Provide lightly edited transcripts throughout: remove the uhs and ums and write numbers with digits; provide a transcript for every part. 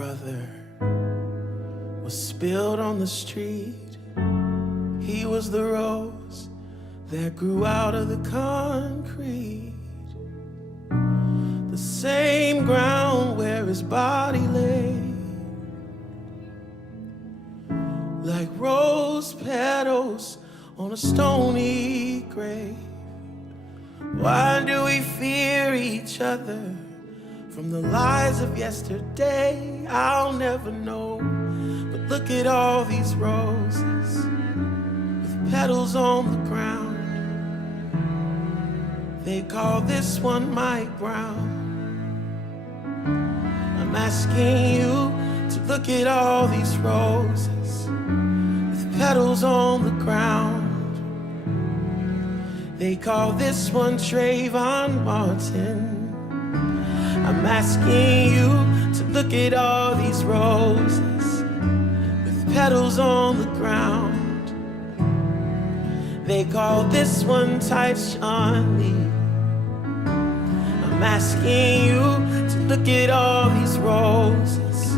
brother was spilled on the street. He was the rose that grew out of the concrete, the same ground where his body lay, like rose petals on a stony grave. Why do we fear each other from the lies of yesterday? I'll never know. But look at all these roses with petals on the ground. They call this one Mike Brown. I'm asking you to look at all these roses with petals on the ground. They call this one Trayvon Martin. I'm asking you to look at all these roses with petals on the ground. They call this one Tyshawn Lee. I'm asking you to look at all these roses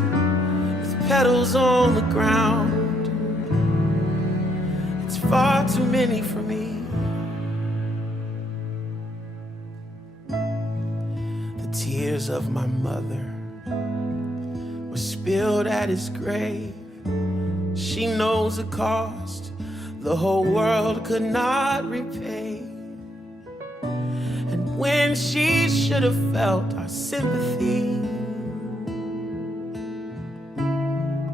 with petals on the ground. It's far too many for me. The tears of my mother were spilled at his grave. She knows the cost the whole world could not repay. And when she should have felt our sympathy,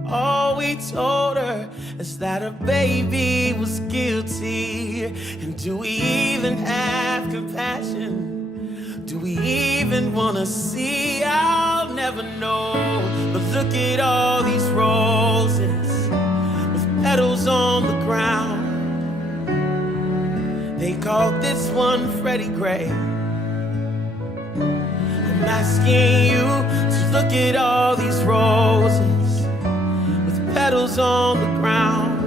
all we told her is that her baby was guilty. And do we even have compassion? Do we even wanna see? I'll never know. But look at all these roses with petals on the ground. They call this one Freddie Gray. I'm asking you to look at all these roses with petals on the ground.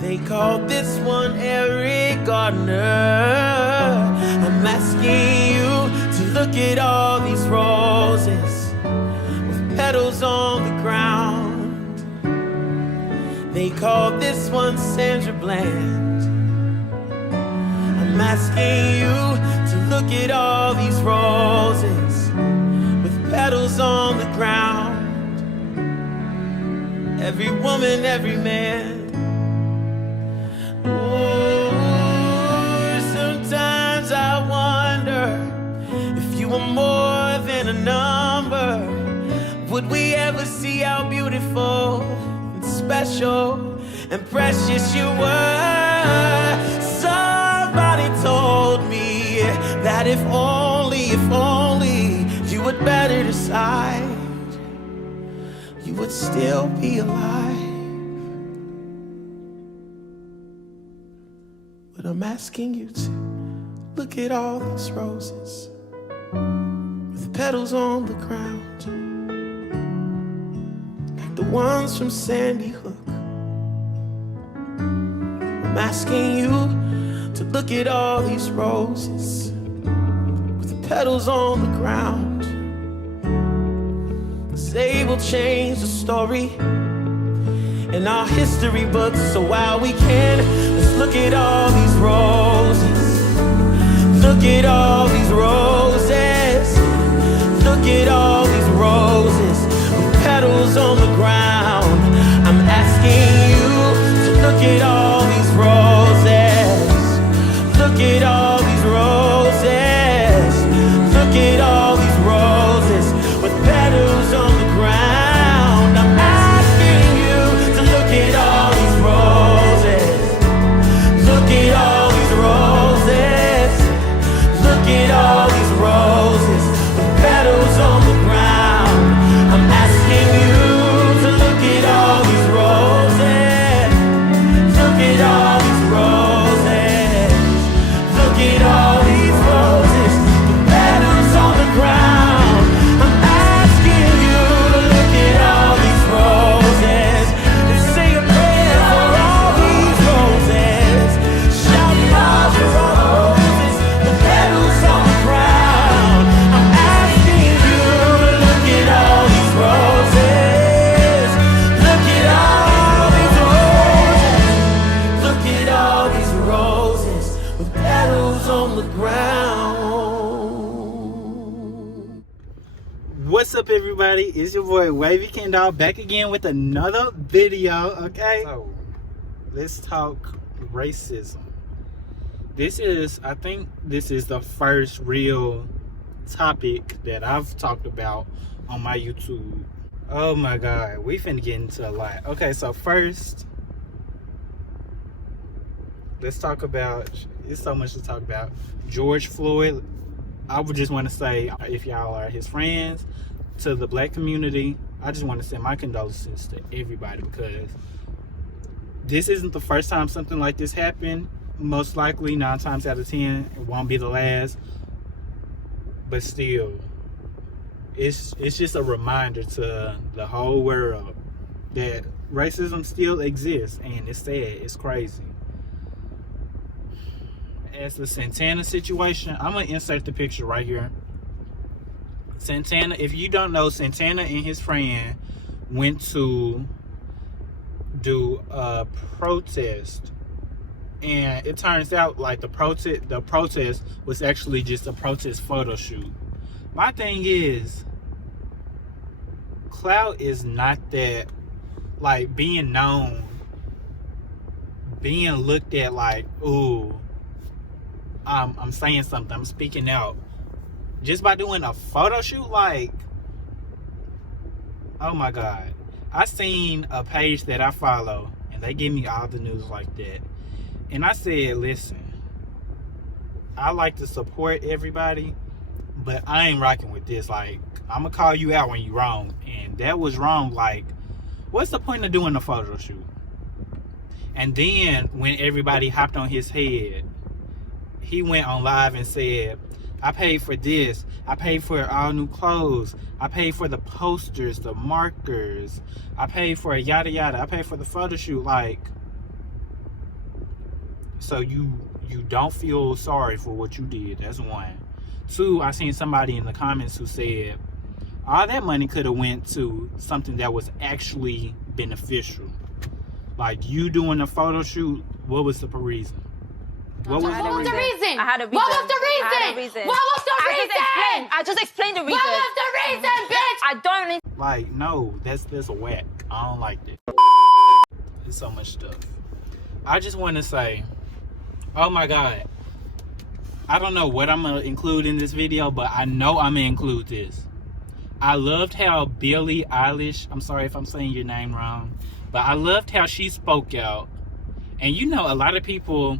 They call this one Eric Gardner. I'm asking you to look at all these roses with petals on the ground. They call this one Sandra Bland. I'm asking you to look at all these roses with petals on the ground. Every woman, every man. Oh, sometimes I wonder if you were more than a number. Would we ever see how beautiful and special and precious you were? Somebody told me that if only you would better decide, you would still be alive. But I'm asking you to look at all these roses with petals on the ground, like the ones from Sandy Hook. I'm asking you to look at all these roses with the petals on the ground, 'cause they will change the story in our history books. So while we can, let's look at all these roses. Look at all these roses. Look at all these roses with petals on the ground. I'm asking you to look at all these roses. Look at all these roses. Look at all these roses with petals on the ground. I'm asking you to look at all these roses. Look at all these roses. Look What's up, everybody? It's your boy WavyKenDoll back again with another video. Okay, so let's talk racism. I think this is the first real topic that I've talked about on my YouTube. Oh my god, we finna get into a lot. Okay, so first, let's talk about, there's so much to talk about. George Floyd. I would just want to say, if y'all are his friends, to the black community, I just want to send my condolences to everybody, because this isn't the first time something like this happened. Most likely 9 times out of 10 it won't be the last, but still, it's just a reminder to the whole world that racism still exists, and it's sad, it's crazy. As the Santana situation, I'm gonna insert the picture right here. Santana, if you don't know, Santana and his friend went to do a protest, and it turns out like the protest was actually just a protest photo shoot. My thing is, clout is not that, like, being known, being looked at like, ooh, I'm saying something, I'm speaking out, just by doing a photo shoot. Like, oh my god, I seen a page that I follow and they give me all the news like that, and I said, listen, I like to support everybody, but I ain't rocking with this. Like, I'm gonna call you out when you wrong, and that was wrong. Like, what's the point of doing a photo shoot? And then when everybody hopped on his head, he went on live and said, I paid for this, I paid for all new clothes, I paid for the posters, the markers, I paid for yada yada, I paid for the photo shoot. Like, so you don't feel sorry for what you did. That's one. Two, I seen somebody in the comments who said all that money could have went to something that was actually beneficial. Like, you doing a photo shoot, what was the reason? What was the reason? I had a reason. What was the reason? What was the reason? I just explained the reason. What was the reason, bitch? I don't need. Like, no, that's a whack. I don't like that. There's so much stuff. I just want to say, oh my god, I don't know what I'm gonna include in this video, but I know I'm gonna include this. I loved how Billie Eilish, I'm sorry if I'm saying your name wrong, but I loved how she spoke out. And you know, a lot of people,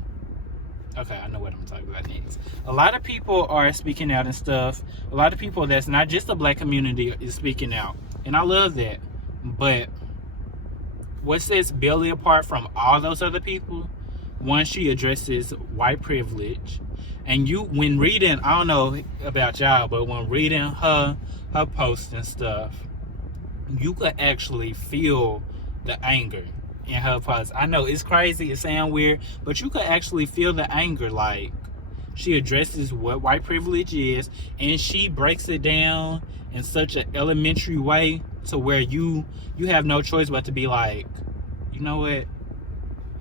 okay, I know what I'm talking about next. A lot of people are speaking out and stuff. A lot of people that's not just the black community is speaking out, and I love that. But what sets Billie apart from all those other people? One, she addresses white privilege. And you, when reading, I don't know about y'all, but when reading her posts and stuff, you could actually feel the anger in her posts. I know it's crazy, it sounds weird, but you could actually feel the anger. Like, she addresses what white privilege is, and she breaks it down in such an elementary way to where you have no choice but to be like, you know what,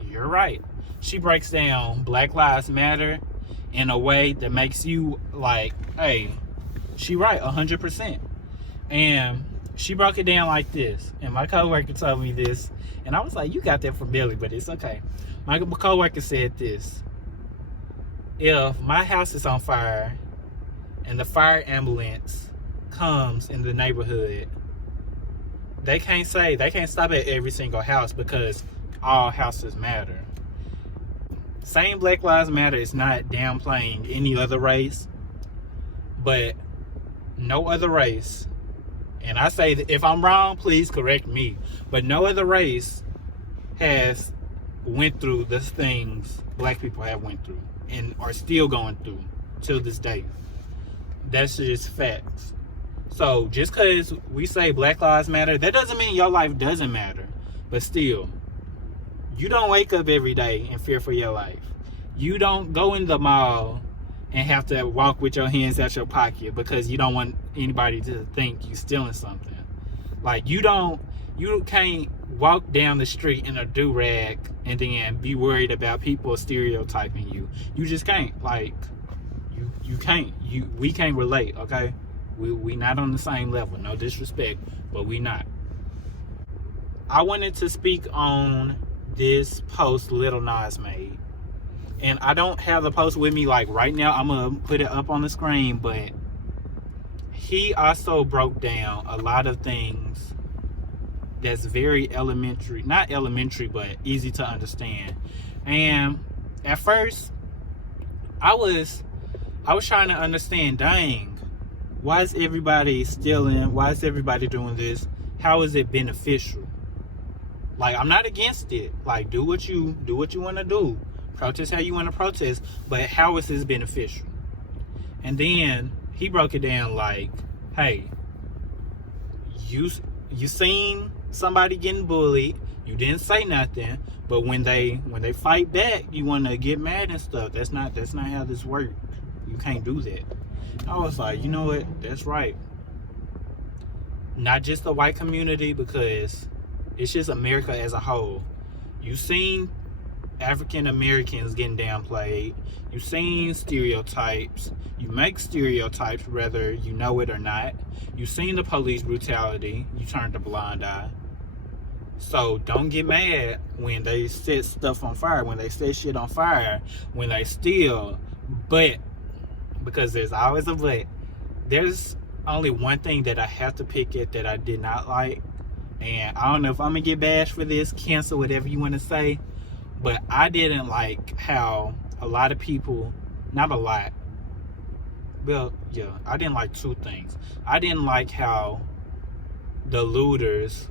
you're right. She breaks down Black Lives Matter in a way that makes you like, hey, she right 100%. And she broke it down like this, and my coworker told me this, and I was like, you got that from Billie, but it's okay. My coworker said this: if my house is on fire and the fire ambulance comes in the neighborhood, they can't stop at every single house, because all houses matter. Saying Black Lives Matter is not downplaying any other race, but no other race, and I say that if I'm wrong, please correct me, but no other race has went through the things black people have went through and are still going through till this day. That's just facts. So just because we say Black Lives Matter, that doesn't mean your life doesn't matter. But still, you don't wake up every day and fear for your life. You don't go in the mall and have to walk with your hands out your pocket because you don't want anybody to think you stealing something. Like, you can't walk down the street in a do-rag and then be worried about people stereotyping you. You just can't. Like, you can't. We can't relate, okay? We not on the same level. No disrespect, but we not. I wanted to speak on this post Lil Nas made. And I don't have the post with me like right now. I'm going to put it up on the screen, but he also broke down a lot of things that's very elementary, not elementary, but easy to understand. And at first, I was trying to understand, dang, why is everybody stealing? Why is everybody doing this? How is it beneficial? Like, I'm not against it. Like, do what you want to do. Protest how you want to protest, but how is this beneficial? And then he broke it down like, hey, you seen somebody getting bullied, you didn't say nothing, but when they fight back, you want to get mad and stuff. That's not how this works. You can't do that. I was like, you know what? That's right. Not just the white community, because it's just America as a whole. You seen African Americans getting downplayed. You've seen stereotypes. You make stereotypes whether you know it or not. You've seen the police brutality. You turned a blind eye. So don't get mad when they set stuff on fire, when they set shit on fire, when they steal. But, because there's always a but, there's only one thing that I have to pick at that I did not like. And I don't know if I'm going to get bashed for this, cancel, whatever you want to say. But I didn't like how a lot of people, not a lot, well, yeah, I didn't like two things. I didn't like how the looters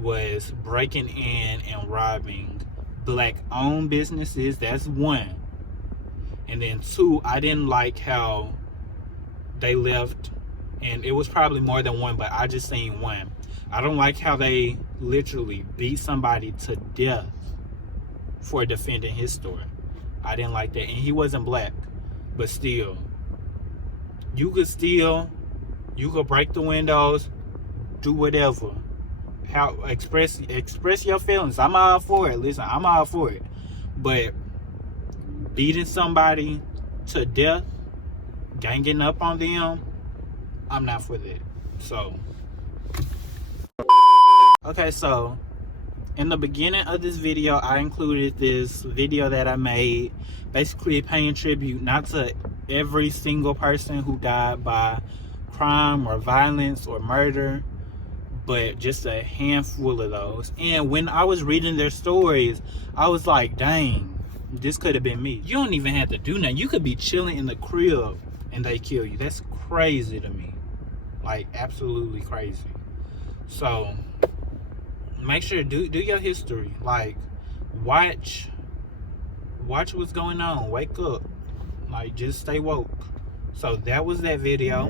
was breaking in and robbing black-owned businesses. That's one. And then two, I didn't like how they left, and it was probably more than one, but I just seen one. I don't like how they literally beat somebody to death for defending his store. I didn't like that. And he wasn't black, but still, you could steal, you could break the windows, do whatever. How express your feelings. I'm all for it. Listen, I'm all for it. But beating somebody to death, ganging up on them, I'm not for that. So, okay, so in the beginning of this video, I included this video that I made, basically paying tribute not to every single person who died by crime or violence or murder, but just a handful of those. And when I was reading their stories, I was like, dang, this could have been me. You don't even have to do nothing. You could be chilling in the crib and they kill you. That's crazy to me. Like, absolutely crazy. So make sure do your history. Like, watch what's going on. Wake up. Like, just stay woke. So that was that video.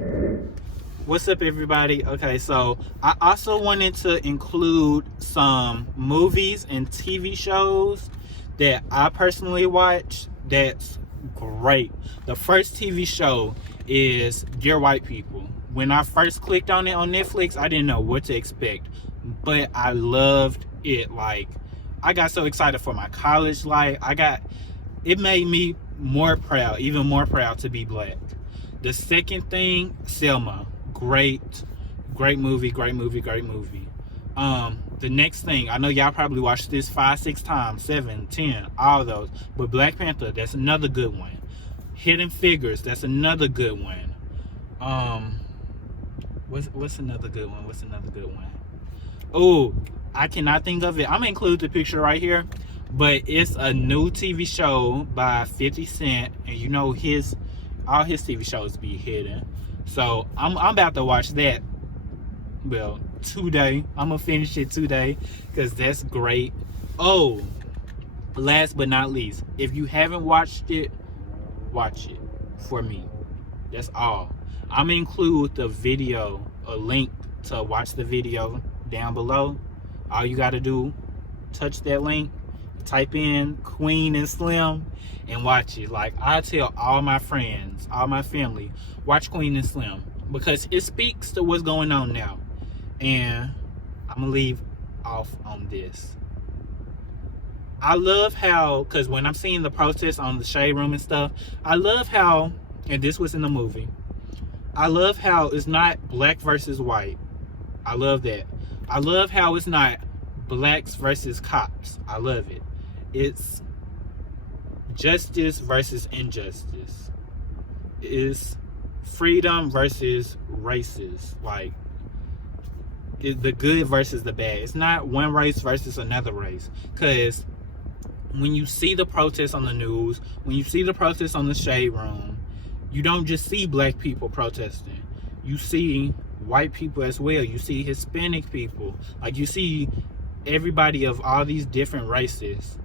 What's up, everybody? Okay, so I also wanted to include some movies and TV shows that I personally watch that's great. The first TV show is Dear White People. When I first clicked on it on Netflix, I didn't know what to expect, but I loved it. Like, I got so excited for my college life. It made me more proud, even more proud to be black. The second thing, Selma. Great movie. The next thing, I know y'all probably watched this 5, 6 times, 7, 10, all those. But Black Panther, that's another good one. Hidden Figures, that's another good one. What's another good one? Oh, I cannot think of it. I'm gonna include the picture right here. But it's a new TV show by 50 Cent, and you know all his TV shows be hidden. So I'm about to watch that. Well, today. I'm gonna finish it today because that's great. Oh, last but not least, if you haven't watched it, watch it for me. That's all. I'm gonna include the video, a link to watch the video down below. All you gotta do, touch that link, type in Queen and Slim, and watch it. Like, I tell all my friends, all my family, watch Queen and Slim because it speaks to what's going on now. And I'm gonna leave off on this. I love how, because when I'm seeing the protests on the Shade Room and stuff, I love how, and this was in the movie, I love how it's not black versus white. I love that. I love how it's not blacks versus cops. I love it. It's justice versus injustice. It's freedom versus races. Like, the good versus the bad. It's not one race versus another race. Because when you see the protests on the news, when you see the protests on the shade room, you don't just see black people protesting. You see white people as well. You see Hispanic people. Like, you see everybody of all these different races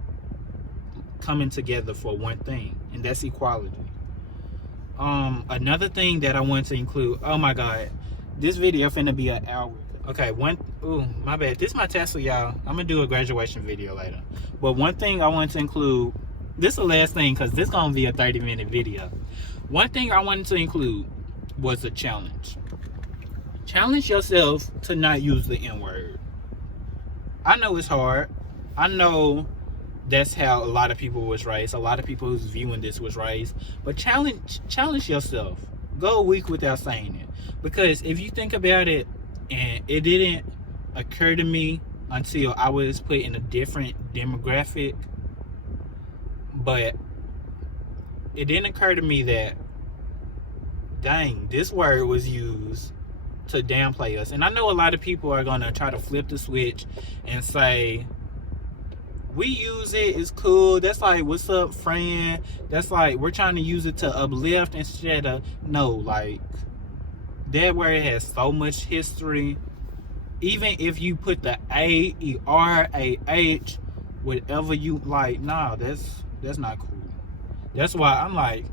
coming together for one thing, and that's equality. Another thing that I want to include, oh my god, this video finna be an hour. Okay, my bad, this is my Tesla, y'all. I'm gonna do a graduation video later, but one thing I want to include, this is the last thing because this is gonna be a 30-minute video. One thing I wanted to include was a challenge. Challenge yourself to not use the N-word. I know it's hard. I know that's how a lot of people was raised. A lot of people who's viewing this was raised. But challenge yourself. Go a week without saying it. Because if you think about it, and it didn't occur to me until I was put in a different demographic, but it didn't occur to me that, dang, this word was used to downplay us. And I know a lot of people are gonna try to flip the switch and say, we use it, it's cool, that's like, what's up, friend? That's like, we're trying to use it to uplift instead of, no, like, that word has so much history. Even if you put the A-E-R-A-H, whatever you like, nah, that's not cool. That's why I'm like,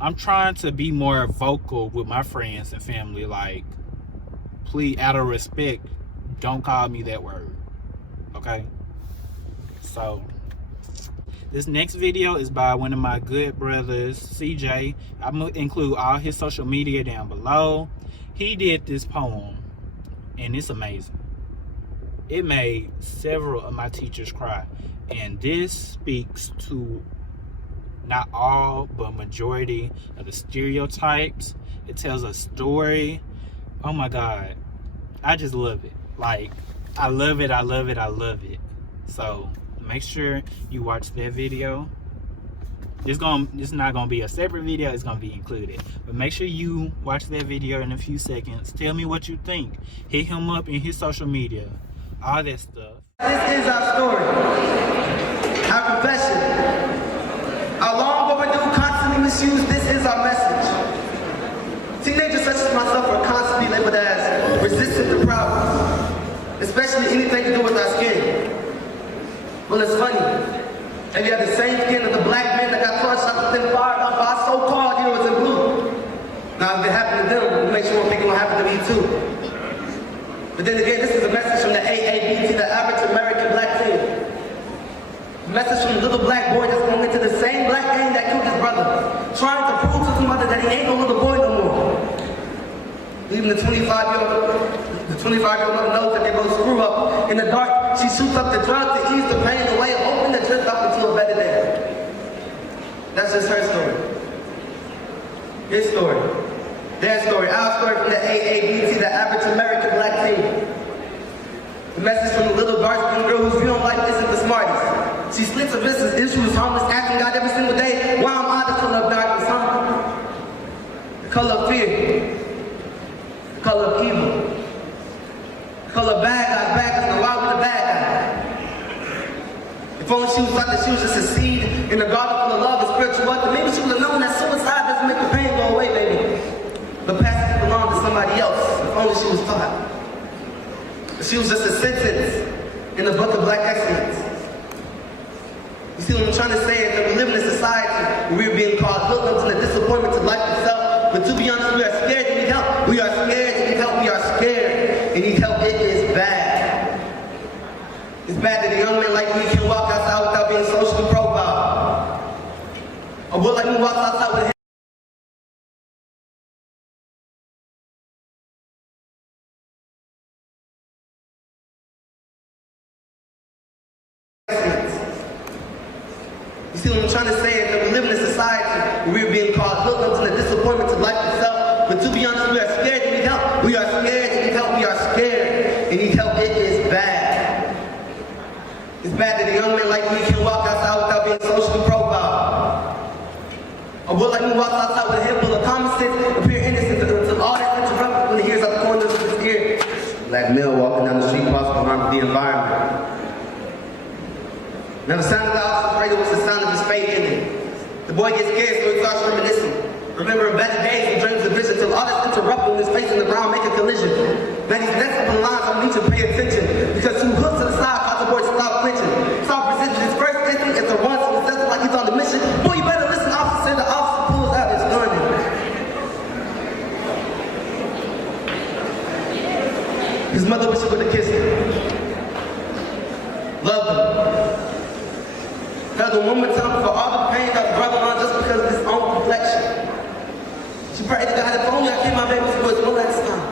I'm trying to be more vocal with my friends and family. Like, please, out of respect, don't call me that word. Okay? So, this next video is by one of my good brothers, CJ. I'm going to include all his social media down below. He did this poem, and it's amazing. It made several of my teachers cry. And this speaks to not all, but majority of the stereotypes. It tells a story. Oh my God. I just love it. Like, I love it, I love it, I love it. So, make sure you watch that video. It's not gonna be a separate video, it's gonna be included. But make sure you watch that video in a few seconds. Tell me what you think. Hit him up in his social media. All that stuff. This is our story. Our confession. Our long overdue, constantly misused, this is our message. Teenagers such as myself are constantly labeled as resistant to problems, especially anything to do with our skin. Well, it's funny. And you have the same skin of the black man that got crushed up within fired up by so-called heroes in blue. Now, if it happened to them, we'll make sure it won't happen to me too. But then again, this is a message from the AABT, the Average American Black Team. A message from the little black boy that's going into the same black gang that killed his brother, trying to prove to his mother that he ain't no little boy no more. Even the 25-year-old mother knows that they both screw up. In the dark, she shoots up the drug to ease the pain away, hoping to drift up into a better day. That's just her story. His story. Their story. Our story from the AABT, the Average American Black Team. The message from the little dark-skinned girl whose view on life isn't the smartest. She splits her business issues, homeless, asking God every single day, why am I the color of darkness, huh? The color of fear. The color of evil. The color of bad guys, and why with the bad guy? If only she was thought that she was just a seed in a garden full of love and spiritual wealth, then maybe she would have known that suicide doesn't make the pain go away, baby. But past it belonged to somebody else, if only she was taught. She was just a sentence in the book of black excellence. You see what I'm trying to say is that we live in a society where we're being called hoodlums and the disappointments of life itself. But to be honest, we are scared and need help. We are scared and need help. We are scared and need help. It is bad. It's bad that a young man like me can walk outside without being socially profiled. Or will like me walk outside with him. You see what I'm trying to say is that we live in a society where we're being called hoodlums and the disappointments of life itself. But to be honest, we Now the sound of the officer's radio was the sound of his fate ending. The boy gets scared, so he starts reminiscing. Remembering better days and dreams of vision till all this interrupting his face in the ground make a collision. Now these next couple lines I need you to pay attention because two hooks to the side cause the boy to stop flinching. Stop resisting his first instinct is to run so he says it like he's on the mission. Boy, you better listen, officer. The officer pulls out his gun. His mother wished he would have kissed him. Loved him. Held him one more time for all the pain that brother on just because of his own complexion. She prayed to God, if only I keep my baby's voice one last time.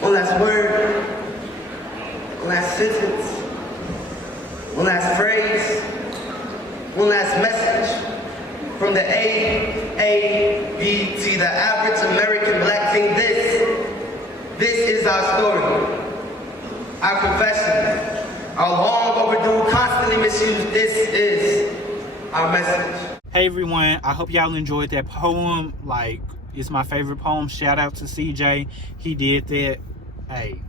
One last word. One last sentence. One last phrase. One last message. From the AABT, the average American black teen, this is our story. Our confession. Our long overdue, constantly misused, this is our message. Hey everyone, I hope y'all enjoyed that poem. Like, it's my favorite poem. Shout out to CJ. He did that. Hey,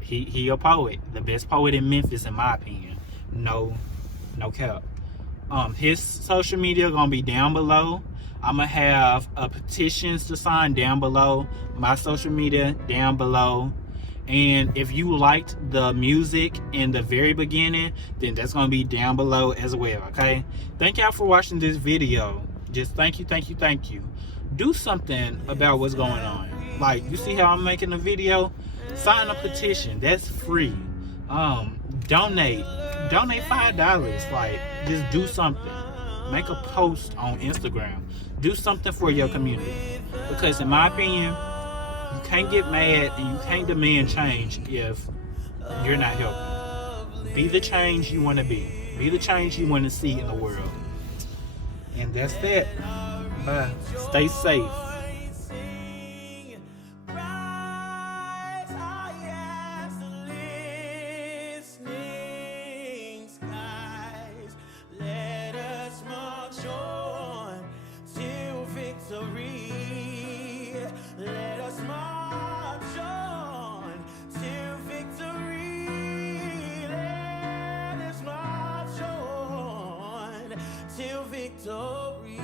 he a poet. The best poet in Memphis, in my opinion. No cap. His social media gonna be down below. I'm gonna have petitions to sign down below. My social media down below. And if you liked the music in the very beginning, then that's going to be down below as well, okay? Thank y'all for watching this video. Just thank you. Do something about what's going on. Like, you see how I'm making a video? Sign a petition. That's free. Donate $5. Like, just do something. Make a post on Instagram. Do something for your community. Because in my opinion, you can't get mad and you can't demand change if you're not helping. Be the change you want to be. Be the change you want to see in the world. And that's that. Bye. Stay safe. Let us march on till victory. Let us march on till victory.